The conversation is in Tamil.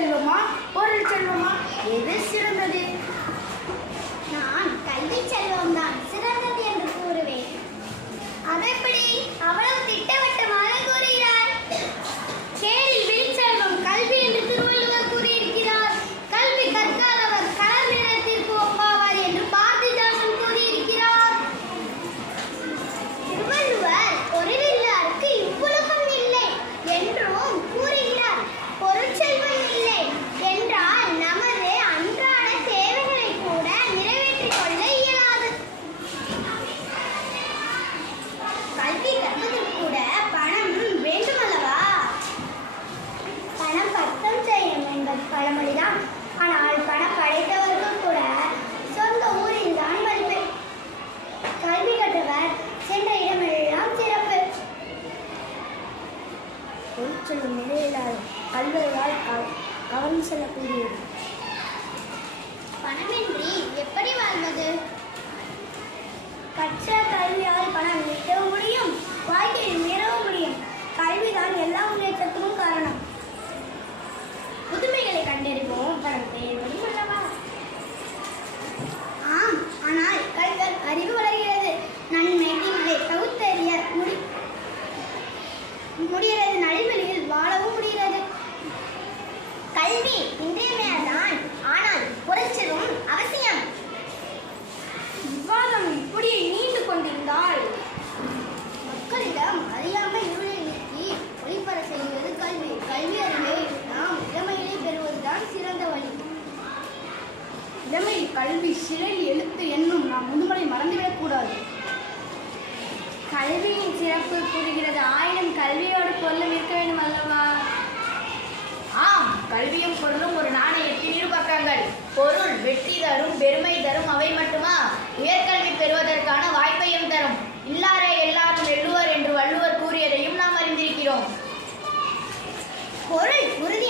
செல்வமா பொருள் செல்வமா எது சிறந்தது? நான் கல்வி செல்வம் தான் சிறந்தது என்று கூறுவேன். அதெப்படி அவ்வளவு திட்டவட்டமாக கூறுகிறார்? கேளில் விழிச்செல்வம் கல்வி என்று திருவள்ளுவர் கூறியிருக்கிறார். கல்வி கற்காதவர் கலர் நிறத்திற்கு ஒப்பாவார் என்று பாரதிதாசன் கூறியிருக்கிறார். திருவள்ளுவர் பொருளில்லாருக்கு இவ்வுலகம் இல்லை என்றும் கூறுகிறார். பொருள் செல்வம் இல்லை என்றால் நமது அன்றாட தேவைகளை கூட நிறைவேற்றிக் கொள்ள இயலாது. கல்வி கற்பதற்கு கூட பணம் வேண்டுமல்லவா? பணம் பத்தம் செய்யும் என்பது பழமொழிதான். ஆனால் பணம் படைத்தவர்கள் கூட சொந்த ஊரில் தான் மதிப்பு. கல்வி கற்றவர் சென்ற இடமெல்லாம் சிறப்பு. பொருள் செல்வம் நிலையில்லாத கல்வரால் கவர்ந்து செல்லக்கூடியது. பணமின்றி எப்படி வாழ்வது? கற்ற கல்வியால் பணம் ஈட்டவும் முடியும், வாழ்க்கையில் உயரவும் முடியும். கல்விதான் எல்லா முன்னேற்றத்துக்கும் காரணம். புதுமைகளை கண்டறிவோம், பணம் தேர்வதும் அல்லவா? ஆம், ஆனால் கல்வர் அறிவு வளர்கிறது. நன்மை தீமையை பகுத்தறிய முடிகிறது. நல்வழியில் வாழவும் முடிகிறது. கல்வி இன்றியமையாதான், ஆனால் பொருட்செல்வம் அவசியம். விவாதம் இப்படியே நீண்டு கொண்டிருந்தால் மக்களிடம் அறியாமை இருளை நீக்கி ஒளிபர செய்வது கல்வி. கல்வி அறிவை நாம் இளமையிலே பெறுவதுதான் சிறந்த வழி. இளமையில் கல்வி சிறையில் எழுத்து என்னும் நாம் முதுமலை மறந்துவிடக்கூடாது. கல்வியின் சிறப்பு கூறுகிறது. ஆயினும் கல்வியோடு பொருளும் இருக்க வேண்டும் அல்லவா? ஆம், கல்வியும் பொருளும் ஒரு நாணயத்தின் இரு பக்கங்கள். பொருள் வெற்றி தரும், பெருமை தரும். அவை மட்டுமா, உயர்கல்வி பெறுவதற்கான வாய்ப்பையும் தரும். இல்லாரே எல்லாரும் வெல்லுவர் என்று வள்ளுவர் கூறியதையும் நாம் அறிந்திருக்கிறோம். பொருள் உறுதி